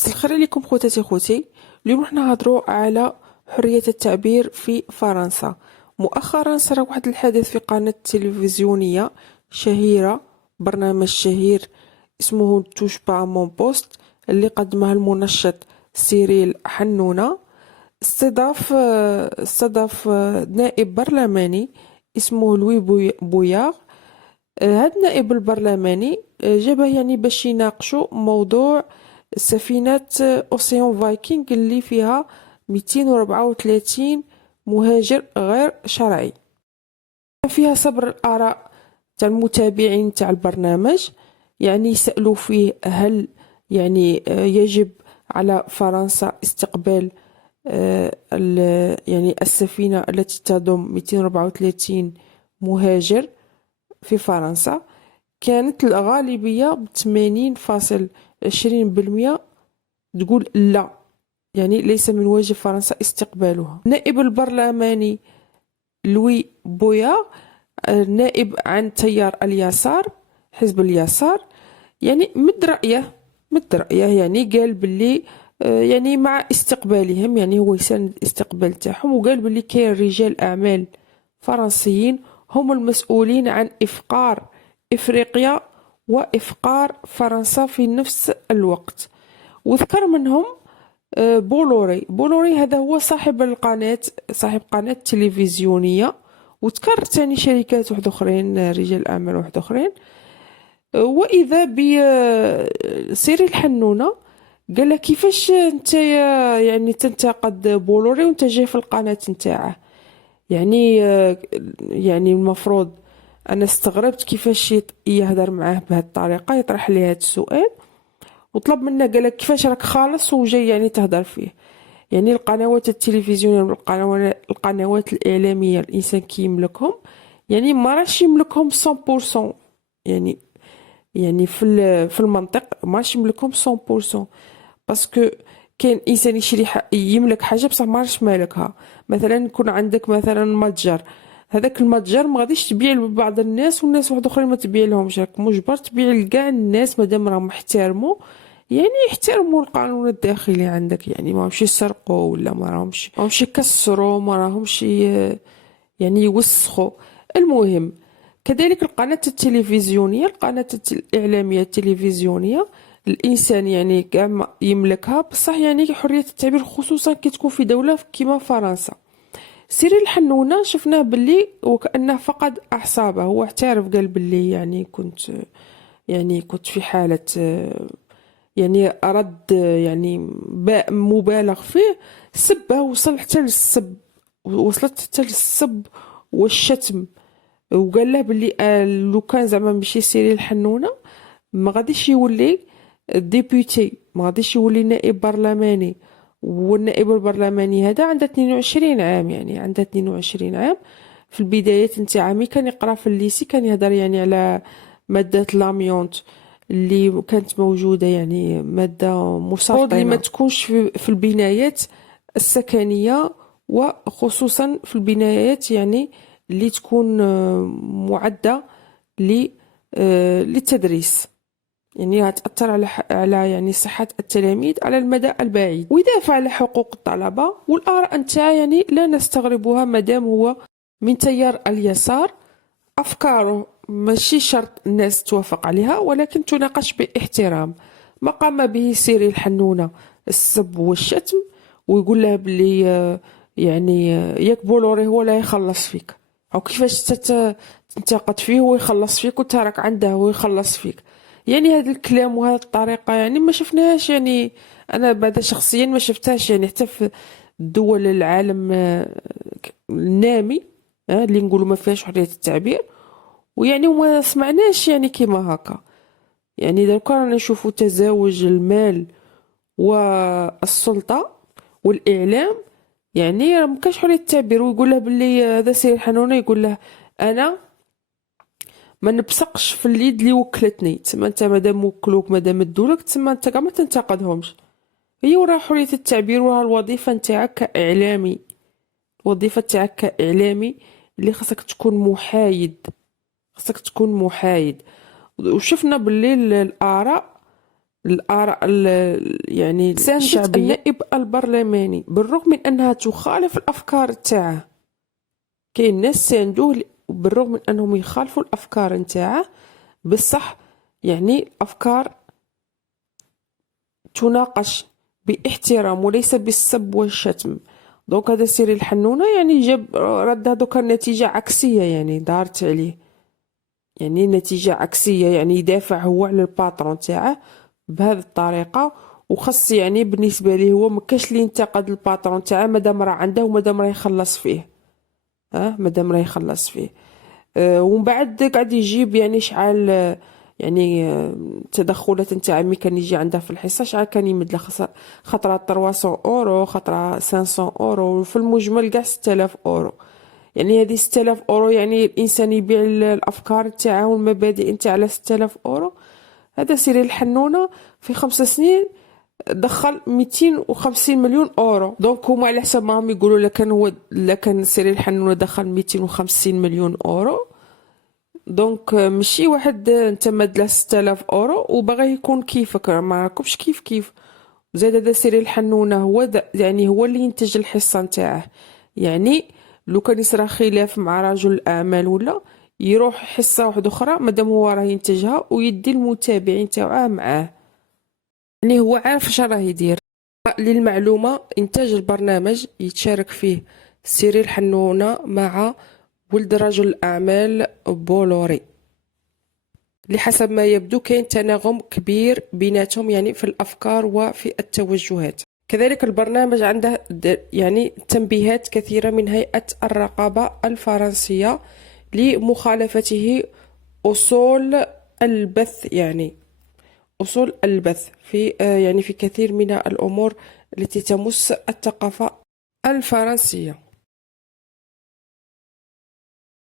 مساء الخير عليكم خواتاتي خوتي. اليوم راح نهضروا على حرية التعبير في فرنسا. مؤخرا صار واحد الحدث في قناة تلفزيونية شهيرة، برنامج شهير اسمه توش با مون بوست اللي قدمه المنشط سيريل حنونة. استضاف نائب برلماني اسمه لوي بوياغ. هاد النائب البرلماني جابه يعني باش يناقشوا موضوع سفينة أوسيان فايكنغ اللي فيها 234 مهاجر غير شرعي. فيها صبر الآراء تاع المتابعين تاع البرنامج، يعني يسألوا فيه هل يعني يجب على فرنسا استقبال يعني السفينة التي تضم 234 مهاجر في فرنسا. كانت الغالبية ب80.20% تقول لا، يعني ليس من واجب فرنسا استقبالها. النائب البرلماني لوي بويا، نائب عن تيار اليسار، حزب اليسار، يعني مد رأيه يعني قال باللي يعني مع استقبالهم، يعني هو يساند الاستقبال تاعهم، وقال باللي كاين رجال أعمال فرنسيين هم المسؤولين عن إفقار إفريقيا وإفقار فرنسا في نفس الوقت. وذكر منهم بولوري هذا هو صاحب قناة تلفزيونية، وذكر ثاني شركات واحد اخرين، رجال اعمال واحد اخرين. واذا سيري الحنونة قال له كيفاش انت يعني تنتقد بولوري وانت جاي في القناة نتاعه؟ يعني المفروض انا استغربت كيفاش يهدر معاه بهذه الطريقه، يطرح لي هذا السؤال وطلب منه، قال لك كيفاش راك خالص وجاي يعني تهدر فيه؟ يعني القنوات التلفزيونيه والقنوات الاعلاميه الانسان كي يملكهم، يعني ما راش يملكهم 100%. يعني في المنطق ما راش يملكهم 100%، باسكو كاين انسان يشري يملك حاجه بصح ما راش مالكها. مثلا يكون عندك مثلا متجر، هذاك المتجر ما غاديش تبيع لبعض الناس والناس واحد اخرين ما تبيع لهمش، راك مجبر تبيع لكاع الناس مادام راهم يحترموا، يعني يحترموا القانون الداخلي عندك، يعني ما راهمش يسرقوا ولا ما راهمش يكسروا، ما راهمش يعني يوسخوا. المهم كذلك القناة الإعلامية التلفزيونية، الإنسان يعني كاع ما يملكها، بصح يعني حرية التعبير خصوصا كي تكون في دولة كيما فرنسا. سيري الحنونة شفناه باللي وكأنه فقد أعصابه، هو اعترف قال باللي يعني كنت في حالة يعني رد يعني مبالغ فيه، سبه وصلت حتى للسب والشتم. وقال له باللي لو كان زعما ماشي سيري الحنونة ما غاديش يولي ديبوتي، ما غاديش يولي نائب برلماني. والنائب البرلماني هذا عنده 22 عام، يعني عنده 22 عام. في البدايات نتاعها ملي كان يقرا في الليسي كان يهضر يعني على مادة لاميونت اللي كانت موجودة، يعني مادة مسرطنة اللي ما تكونش في البنايات السكنية، وخصوصا في البنايات يعني اللي تكون معدة للتدريس، يعني هتأثر على يعني صحة التلاميذ على المدى البعيد. ويدافع على حقوق الطلبة والآراء نتاعو، يعني لا نستغربها مادام هو من تيار اليسار. أفكاره ماشي شرط الناس توافق عليها، ولكن تناقش باحترام. ما قام به سيري الحنونة السب والشتم ويقول لها بلي يعني ياك بولوري هو لا يخلص فيك، او كيفاش تنتقد فيه ويخلص فيك وانت راك عنده ويخلص فيك؟ يعني هذا الكلام وهذه الطريقة يعني ما شفناهاش، يعني انا بعد شخصيا ما شفتهاش يعني حتى في دول العالم النامي، اللي نقولوا ما فيهاش حرية التعبير، ويعني وما سمعناش يعني كيما هكا. يعني دركا رانا نشوفوا تزاوج المال والسلطة والإعلام، يعني راه مكاش حرية التعبير. ويقول له باللي هذا سير حنونة يقول له أنا ما نبصقش في اليد اللي وكلتني، تسمى انت مادام وكلوك مادام مدولك تسمى انت كاع ما تنتقدهمش. هي وراه حرية التعبير وراه الوظيفة نتاعك كإعلامي، الوظيفة تاعك كإعلامي اللي خاصك تكون محايد. وشفنا باللي الآراء الآراء يعني ساندت الشعبية. النائب البرلماني بالرغم من أنها تخالف الأفكار تاعه. كاين ناس ساندوه بالرغم من أنهم يخالفوا الأفكار نتاعه، بصح يعني الأفكار تناقش باحترام وليس بالسب والشتم. دونك هذا سيري الحنونة يعني جاب رد هذوك النتيجة عكسية، يعني دارت عليه يعني نتيجة عكسية، يعني يدافع هو على الباترون تاعه بهذه الطريقة. وخص يعني بالنسبة ليه هو مكاش اللي ينتقد الباترون تاعه مادام راه عنده ومادام راه يخلص فيه، مادام راه يخلص فيه. ومن بعد قاعد يجيب يعني شحال يعني تدخلات نتاع مي كان يجي عندها في الحصه، شحال كان يمد لها خطره 300 اورو، خطره 500 اورو، في المجمل كاع 6000 اورو. يعني هذه 6000 اورو، يعني الانسان يبيع الافكار تاعه والمبادئ نتاع على 6000 اورو. هذا سيري الحنونه في 5 سنين دخل 250 مليون اورو. دونك هما على حسب ما هم يقولوا، لكن سيري الحنونه دخل 250 مليون اورو. دونك ماشي واحد انت مادله 6000 اورو وباغي يكون كيفك، ما راكمش كيف كيف. زاد هذا سيري الحنونه هو يعني هو اللي ينتج الحصه نتاعه. يعني لو كان يصرى خلاف مع رجل الاعمال ولا يروح حصه واحده اخرى مادام هو راه ينتجها ويدي المتابعين تاعه معاه، يعني هو عارف اش راه يدير. للمعلومه انتاج البرنامج يتشارك فيه سيري الحنونه مع ولد رجل الأعمال بولوري. لحسب ما يبدو كاين تناغم كبير بيناتهم يعني في الأفكار وفي التوجهات. كذلك البرنامج عنده يعني تنبيهات كثيرة من هيئة الرقابة الفرنسية لمخالفته أصول البث، يعني أصول البث في يعني في كثير من الأمور التي تمس الثقافة الفرنسية.